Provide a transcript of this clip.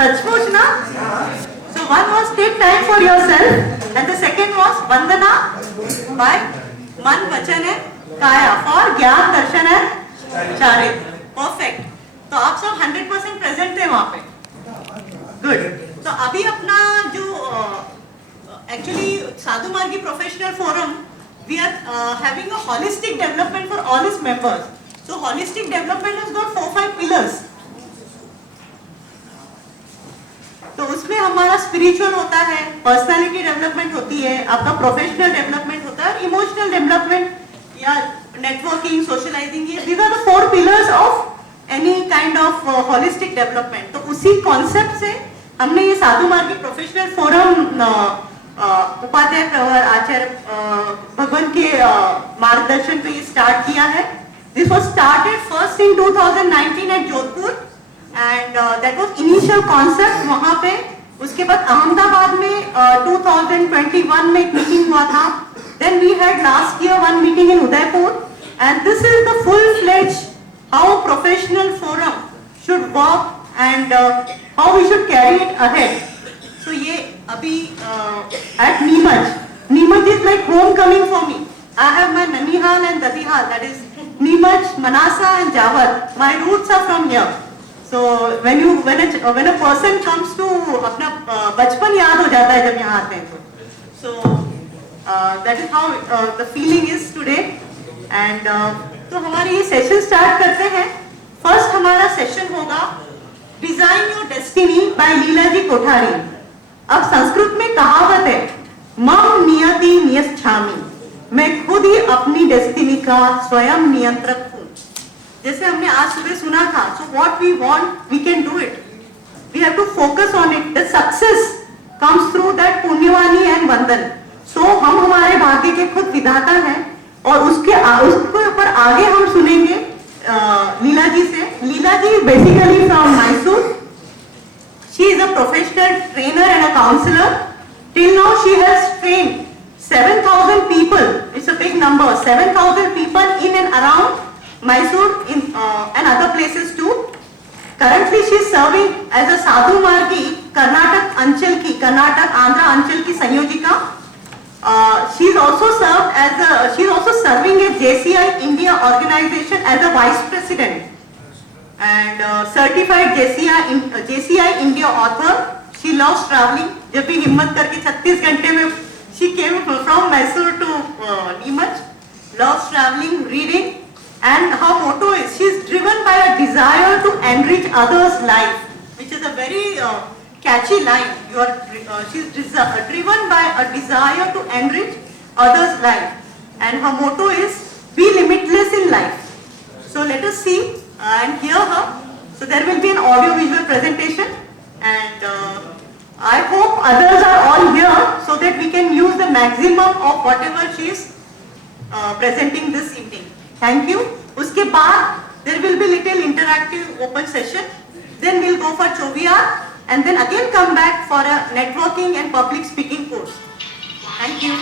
सचमुच ना? So one was take time for yourself and the second was Vandana by Man Vachan and Kaya for ज्ञान दर्शन and चारित्र. Perfect. तो आप सब 100% प्रेजेंट थे वहाँ पे. Good. तो अभी अपना जो actually साधु मार्गी professional forum we are having a holistic development for all its members. So holistic development has got 4-5 pillars. तो उसमें हमारा स्पिरिचुअल होता है, पर्सनालिटी डेवलपमेंट होती है, आपका प्रोफेशनल डेवलपमेंट होता है, इमोशनल डेवलपमेंट या नेटवर्किंग, सोशलाइजिंग, ये these are the 4 pillars of any kind of holistic development. तो उसी कॉन्सेप्ट से हमने ये साधु मार्गी प्रोफेशनल फोरम उपाध्याय प्रवर आचार्य भगवान के मार्गदर्शन पे ये स्टार्ट किया है. This was started first in 2019 at Jodhpur and that was initial concept वहाँ पे. उसके बाद अहमदाबाद में 2021 में एक मीटिंग हुआ था. Then we had last year one meeting in Udaipur and this is the full-fledged how professional forum should work and how we should carry it ahead. So ये अभी at Neemuch is like homecoming for me. I have my Nanihal and Dadihal, that is Neemuch, Manasa and Jawar. My roots are from here. So when a person comes to अपना बचपन याद हो जाता है जब यहाँ आते हैं तो. So that is how the feeling is today. And तो हमारी ये सेशन स्टार्ट करते हैं. फर्स्ट हमारा सेशन होगा डिजाइन योर डेस्टिनी बाय लीला जी कोठारी. अब संस्कृत में कहावत है मम नियति नियच्छामि, मैं खुद ही अपनी डेस्टिनी का स्वयं नियंत्रक हूँ. जैसे हमने आज सुबह सुना था. So what we want we can do it. We have to focus on it. The success comes through that पुण्यवानी एंड वंदन. सो हम हमारे भाग्य के खुद विधाता हैं और उसके ऊपर आगे हम सुनेंगे लीला जी से. Leela ji basically from Mysore. She is a professional trainer and a counselor. Till now she has trained 7,000 people. It's a big number. 7,000 people in and around Mysore and other places too. Currently she is serving as a Sadhu Margi Karnataka Andhra Anchal ki Sanyojika. She is also serving as JCI India organization as a vice president. And certified JCI India author. She loves traveling. जब भी हिम्मत करके 36 घंटे में she came from Mysore to Neemuch. Loves traveling, reading, and her motto is she is driven by a desire to enrich others' life, which is a very catchy line. She is driven by a desire to enrich others' life, and her motto is be limitless in life. So let us see and hear her. So there will be an audio visual presentation and I hope others are all here so that we can use the maximum of whatever she is presenting this evening. Thank you. उसके बाद there will be little interactive open session. Then we'll go for Choviar and then again come back for a networking and public speaking course. Thank you.